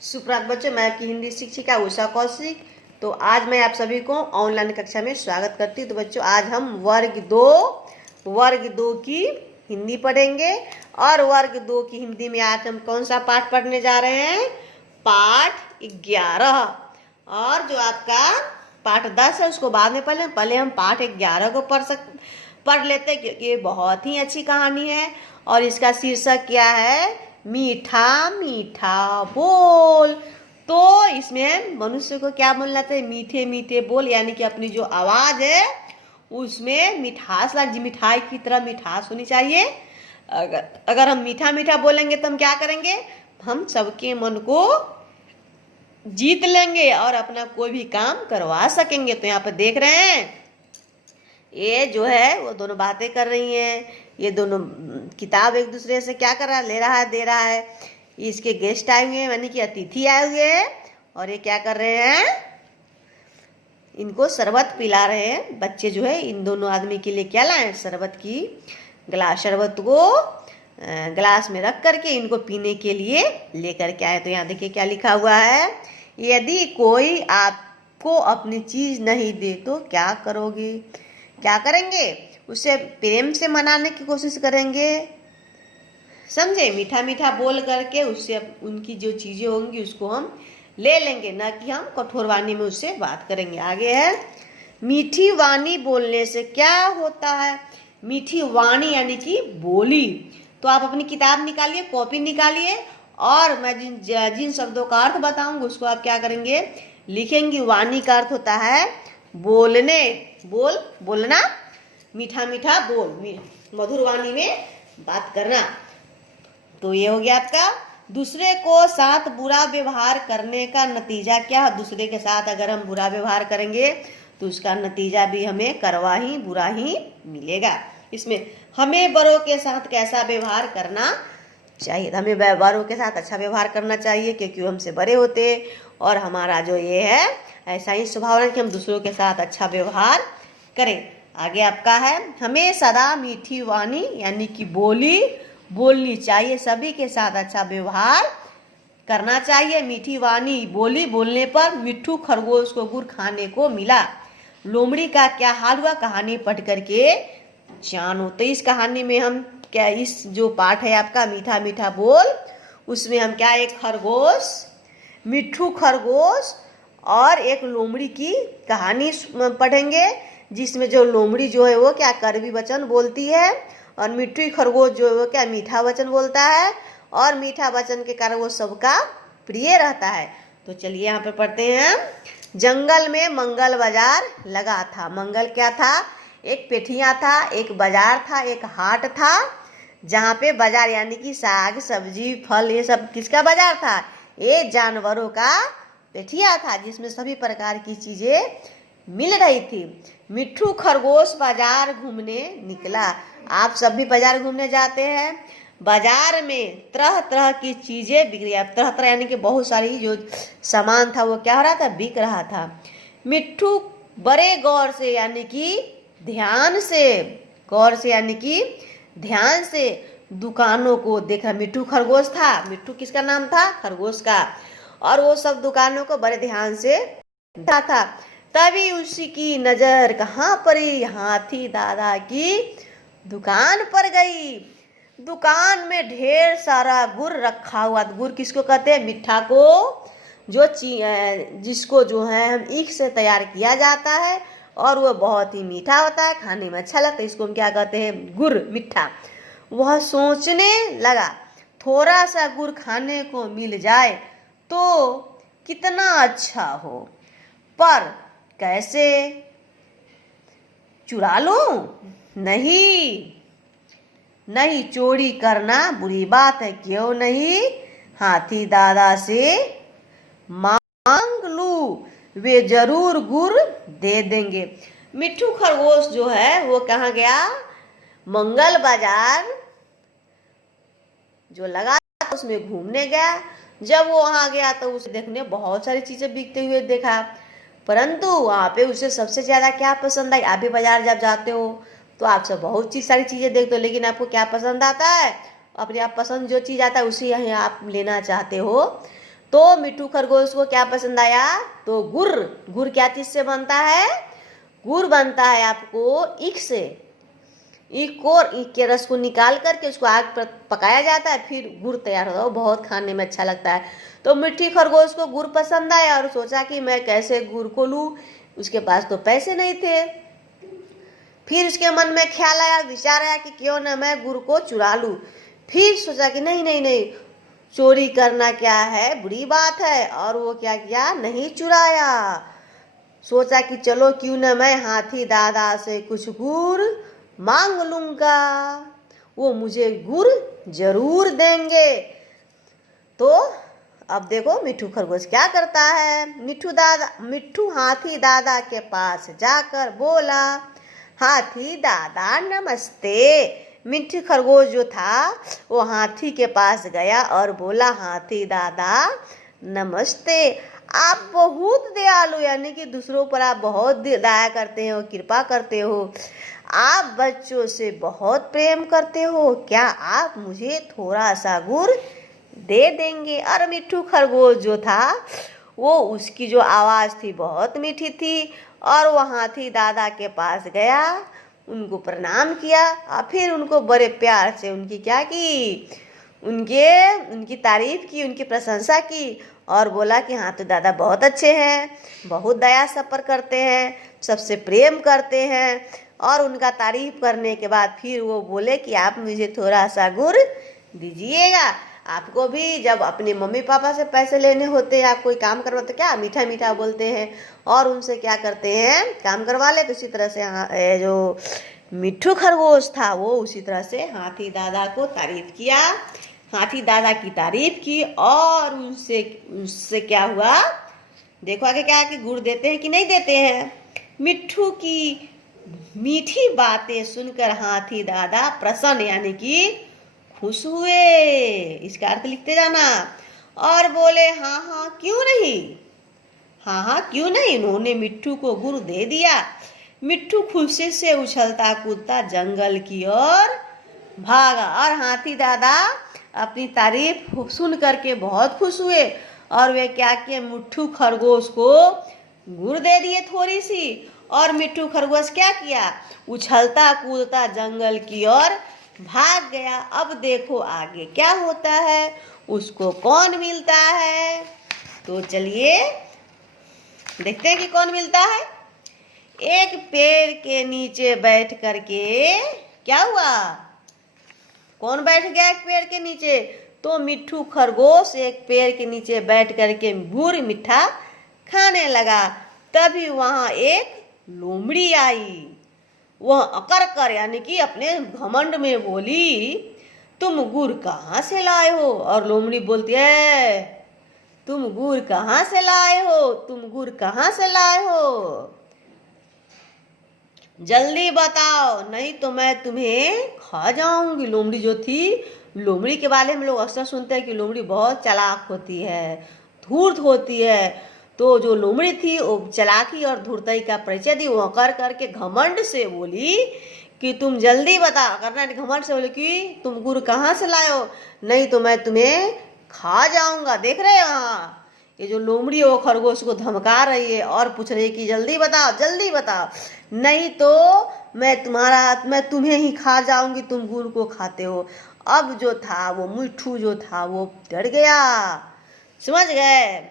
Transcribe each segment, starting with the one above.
सुप्रभात बच्चों, मैं आपकी हिंदी शिक्षिका उषा कौशिक। तो आज मैं आप सभी को ऑनलाइन कक्षा में स्वागत करती हूँ। तो बच्चों, आज हम वर्ग दो की हिंदी पढ़ेंगे। और वर्ग दो की हिंदी में आज हम कौन सा पाठ पढ़ने जा रहे हैं? पाठ 11। और जो आपका पाठ 10 है उसको बाद में पहले हम पाठ 11 को पढ़ लेते हैं, क्योंकि ये बहुत ही अच्छी कहानी है। और इसका शीर्षक क्या है? मीठा मीठा बोल। तो इसमें मनुष्य को क्या बोलना चाहिए? मीठे मीठे बोल, यानी कि अपनी जो आवाज है उसमें मिठास मिठाई की तरह मिठास होनी चाहिए। अगर हम मीठा मीठा बोलेंगे तो हम क्या करेंगे? हम सबके मन को जीत लेंगे और अपना कोई भी काम करवा सकेंगे। तो यहाँ पर देख रहे हैं, ये जो है वो दोनों बातें कर रही हैं। ये दोनों किताब एक दूसरे से क्या कर रहा है? ले रहा है, दे रहा है। इसके गेस्ट आए हुए हैं, यानी कि अतिथि आए हुए हैं। और ये क्या कर रहे हैं? इनको शरबत पिला रहे हैं। बच्चे जो है इन दोनों आदमी के लिए क्या लाए? शरबत की गिलास। शरबत को गिलास में रख करके इनको पीने के लिए लेकर के आए। तो यहाँ देखिए क्या लिखा हुआ है? यदि कोई आपको अपनी चीज नहीं दे तो क्या करोगे? क्या करेंगे? उसे प्रेम से मनाने की कोशिश करेंगे, समझे? मीठा मीठा बोल करके उससे उनकी जो चीजें होंगी उसको हम ले लेंगे, ना कि हम कठोर वाणी में उससे बात करेंगे। आगे है, मीठी वाणी बोलने से क्या होता है? मीठी वाणी यानी कि बोली। तो आप अपनी किताब निकालिए, कॉपी निकालिए, और मैं जिन शब्दों का अर्थ बताऊंगी उसको आप क्या करेंगे? लिखेंगे। वाणी का अर्थ होता है बोलने, बोलना, मीठा मीठा बोल, मधुर वाणी में बात करना। तो ये हो गया आपका। दूसरे को साथ बुरा व्यवहार करने का नतीजा क्या है? दूसरे के साथ अगर हम बुरा व्यवहार करेंगे तो उसका नतीजा भी हमें बुरा ही मिलेगा। इसमें हमें बड़ों के साथ कैसा व्यवहार करना चाहिए? हमें बड़ों के साथ अच्छा व्यवहार करना चाहिए, क्योंकि वो हमसे बड़े होते हैं। और हमारा जो ये है ऐसा ही स्वभाव है कि हम दूसरों के साथ अच्छा व्यवहार करें। आगे आपका है, हमें सदा मीठी वाणी यानी कि बोलनी चाहिए। सभी के साथ अच्छा व्यवहार करना चाहिए। मीठी वाणी बोलने पर मिट्ठू खरगोश को गुड़ खाने को मिला। लोमड़ी का क्या हाल हुआ? कहानी पढ़ करके जानो। तो इस कहानी में हम क्या, इस जो पाठ है आपका मीठा मीठा बोल, उसमें हम क्या, एक खरगोश, मिट्ठू खरगोश और एक लोमड़ी की कहानी पढ़ेंगे, जिसमें जो लोमड़ी जो है वो क्या कड़वी वचन बोलती है, और मिट्ठू खरगोश जो है वो क्या मीठा वचन बोलता है, और मीठा वचन के कारण वो सबका प्रिय रहता है। तो चलिए यहाँ पे पढ़ते हैं। जंगल में मंगल बाजार लगा था। मंगल क्या था? एक पेठिया था, एक बाजार था, एक हाट था। जहाँ पे बाजार यानी कि साग सब्जी फल ये सब किसका बाजार था? ये जानवरों का पेठिया था, जिसमें सभी प्रकार की चीजें मिल रही थी। मिट्ठू खरगोश बाजार घूमने निकला। आप सब भी बाजार घूमने जाते हैं। बाजार में तरह तरह की चीजें बिक रही है। तरह तरह यानी कि बहुत सारी जो सामान था वो क्या हो रहा था? बिक रहा था। मिट्ठू बड़े गौर से यानी कि ध्यान से, गौर से यानी कि ध्यान से दुकानों को देखा। मिट्ठू खरगोश था। मिट्ठू किसका नाम था? खरगोश का। और वो सब दुकानों को बड़े ध्यान से देखा था। तभी उसकी नजर कहाँ पड़ी? हाथी दादा की दुकान पर गई। दुकान में ढेर सारा गुड़ रखा हुआ। गुड़ किसको कहते हैं? मिठा को, जो जिसको जो है हम ईख से तैयार किया जाता है, और वो बहुत ही मीठा होता है, खाने में अच्छा लगता है। इसको हम क्या कहते हैं? गुड़, मिठा। वह सोचने लगा, थोड़ा सा गुड़ खाने को मिल जाए तो कितना अच्छा हो, पर कैसे? चुरा लूं? नहीं, चोरी करना बुरी बात है। क्यों नहीं? हाथी दादा से मांग लूं, वे जरूर गुड़ दे देंगे। मिट्ठू खरगोश जो है वो कहाँ गया? मंगल बाजार जो लगा था उसमें घूमने गया। जब वो वहां गया तो उसे देखने बहुत सारी चीजें बिकते हुए देखा, परंतु वहां पे उसे सबसे ज्यादा क्या पसंद आई? आप भी बाजार जब जाते हो तो आपसे बहुत सारी चीजें देखते हो, लेकिन आपको क्या पसंद आता है? अपने आप पसंद जो चीज आता है उसी यहाँ आप लेना चाहते हो। तो मिट्ठू खरगोश को क्या पसंद आया? तो गुर। गुर क्या चीज से बनता है? गुर बनता है आपको ईख से। ईख को और ईख के रस को निकाल करके उसको आग पर पकाया जाता है, फिर गुड़ तैयार होता है। वो बहुत खाने में अच्छा लगता है। तो मिट्टी खरगोश को गुड़ पसंद आया और सोचा कि मैं कैसे गुड़ को लूँ, उसके पास तो पैसे नहीं थे। फिर उसके मन में ख्याल आया, विचार आया कि क्यों न मैं गुड़ को चुरा लूँ। फिर सोचा कि नहीं नहीं नहीं, चोरी करना क्या है, बुरी बात है। और वो क्या किया, नहीं चुराया। सोचा कि चलो क्यों न मैं हाथी दादा से कुछ गुड़ मांग लूंगा, वो मुझे गुड़ जरूर देंगे। तो अब देखो मिट्ठू खरगोश क्या करता है। मिट्ठू हाथी दादा के पास जाकर बोला, हाथी दादा नमस्ते। मिट्ठू खरगोश जो था वो हाथी के पास गया और बोला, हाथी दादा नमस्ते। आप बहुत दयालु, यानी कि दूसरों पर आप बहुत दया करते हो, कृपा करते हो। आप बच्चों से बहुत प्रेम करते हो, क्या आप मुझे थोड़ा सा गुड़ दे देंगे? और मिट्ठू खरगोश जो था वो, उसकी जो आवाज़ थी बहुत मीठी थी, और वो हाथी दादा के पास गया, उनको प्रणाम किया और फिर उनको बड़े प्यार से उनकी क्या की, उनकी तारीफ की, उनकी प्रशंसा की और बोला कि हाँ तो दादा बहुत अच्छे हैं, बहुत दया सब पर करते हैं, सबसे प्रेम करते हैं। और उनका तारीफ करने के बाद फिर वो बोले कि आप मुझे थोड़ा सा गुड़ दीजिएगा। आपको भी जब अपने मम्मी पापा से पैसे लेने होते हैं, आप कोई काम करवाते क्या मीठा मीठा बोलते हैं और उनसे क्या करते हैं, काम करवा ले। तो उसी तरह से जो मिट्ठू खरगोश था वो उसी तरह से हाथी दादा को तारीफ किया, हाथी दादा की तारीफ की और उससे क्या हुआ, देखो आगे क्या कि गुड़ देते हैं कि नहीं देते हैं। मिट्ठू की मीठी बातें सुनकर हाथी दादा प्रसन्न यानी कि खुश हुए, इसका अर्थ लिखते जाना, और बोले हाँ हाँ क्यों नहीं, हाँ हाँ क्यों नहीं। उन्होंने मिट्ठू को गुड़ दे दिया। मिट्ठू खुशी से उछलता कूदता जंगल की ओर भागा और हाथी दादा अपनी तारीफ सुन करके बहुत खुश हुए और वे क्या किए, मिट्ठू खरगोश को गुड़ दे दिए थोड़ी सी। और मिट्ठू खरगोश क्या किया, उछलता कूदता जंगल की ओर भाग गया। अब देखो आगे क्या होता है, उसको कौन मिलता है। तो चलिए देखते हैं कि कौन मिलता है। एक पेड़ के नीचे बैठ करके क्या हुआ, कौन बैठ गया एक पेड़ के नीचे, तो मिट्ठू खरगोश एक पेड़ के नीचे बैठ करके गुड़ मीठा खाने लगा। तभी वहां एक लोमड़ी आई। वह अकड़ कर यानी कि अपने घमंड में बोली, तुम गुड़ कहाँ से लाए हो। और लोमड़ी बोलती है, तुम गुड़ कहाँ से लाए हो, तुम गुड़ कहाँ से लाए हो, जल्दी बताओ नहीं तो मैं तुम्हें खा जाऊंगी। लोमड़ी जो थी, लोमड़ी के बारे में लोग अक्सर सुनते हैं कि लोमड़ी बहुत चालाक होती है, धूर्त होती है। तो जो लोमड़ी थी वो चालाकी और धूर्तई का परिचय दी। वो कर करके घमंड से बोली कि तुम जल्दी बता, करना घमंड से बोली कि तुम गुड़ कहाँ से लाए हो, नहीं तो मैं तुम्हें खा जाऊंगा। देख रहे हो यहाँ ये जो लोमड़ी वो खरगोश को धमका रही है और पूछ रही है कि जल्दी बताओ, नहीं तो मैं तुम्हें ही खा जाऊंगी, तुम गुड़ को खाते हो। अब जो था वो मिट्ठू जो था वो डर गया, समझ गए,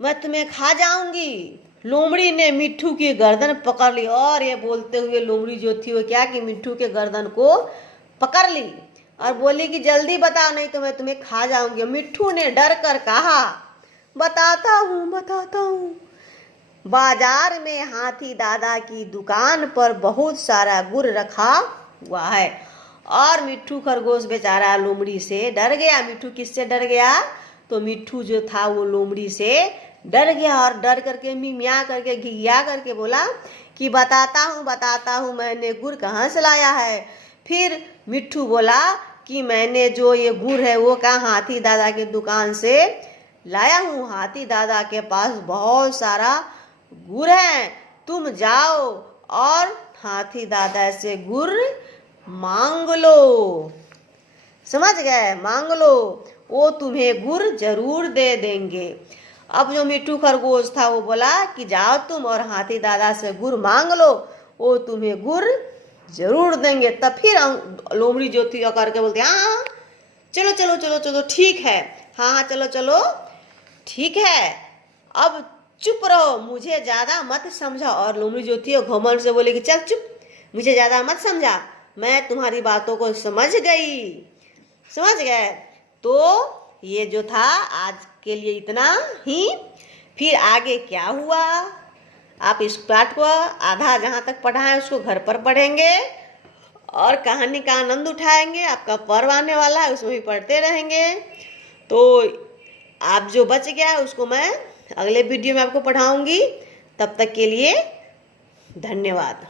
मैं तुम्हें खा जाऊंगी। लोमड़ी ने मिट्ठू की गर्दन पकड़ ली और ये बोलते हुए लोमड़ी जो थी वो क्या कि मिट्ठू के गर्दन को पकड़ ली और बोली कि जल्दी बताओ नहीं तो मैं तुम्हें खा जाऊंगी। मिट्ठू ने डर कर कहा, बताता हूँ। बाजार में हाथी दादा की दुकान पर बहुत सारा गुड़ रखा हुआ है। और मिट्ठू खरगोश बेचारा लोमड़ी से डर गया। मिट्ठू किससे डर गया, तो मिट्ठू जो था वो लोमड़ी से डर गया और डर करके मिमिया करके घिघिया करके बोला कि बताता हूँ मैंने गुड़ कहाँ से लाया है। फिर मिट्ठू बोला कि मैंने जो ये गुड़ है वो कहाँ हाथी दादा की दुकान से लाया हूँ, हाथी दादा के पास बहुत सारा गुड़ है, तुम जाओ और हाथी दादा से गुड़ मांग लो, समझ गए, मांग लो। वो तुम्हें गुर जरूर दे देंगे। अब जो मिट्ठू खरगोश था वो बोला कि जाओ तुम और हाथी दादा से गुर मांग लो, वो तुम्हें गुर जरूर देंगे। तब फिर लोमड़ी जो थी करके बोलती हाँ चलो चलो चलो चलो ठीक है, हाँ हाँ चलो चलो ठीक है, अब चुप रहो, मुझे ज्यादा मत समझा। और लोमड़ी जो थी वो घमंड से बोले कि चल चुप, मुझे ज्यादा मत समझा, मैं तुम्हारी बातों को समझ गई। समझ गए? तो ये जो था आज के लिए इतना ही। फिर आगे क्या हुआ आप इस पाठ को आधा जहाँ तक पढ़ा है उसको घर पर पढ़ेंगे और कहानी का आनंद उठाएंगे। आपका पर्व आने वाला है उसमें भी पढ़ते रहेंगे। तो आप जो बच गया उसको मैं अगले वीडियो में आपको पढ़ाऊंगी। तब तक के लिए धन्यवाद।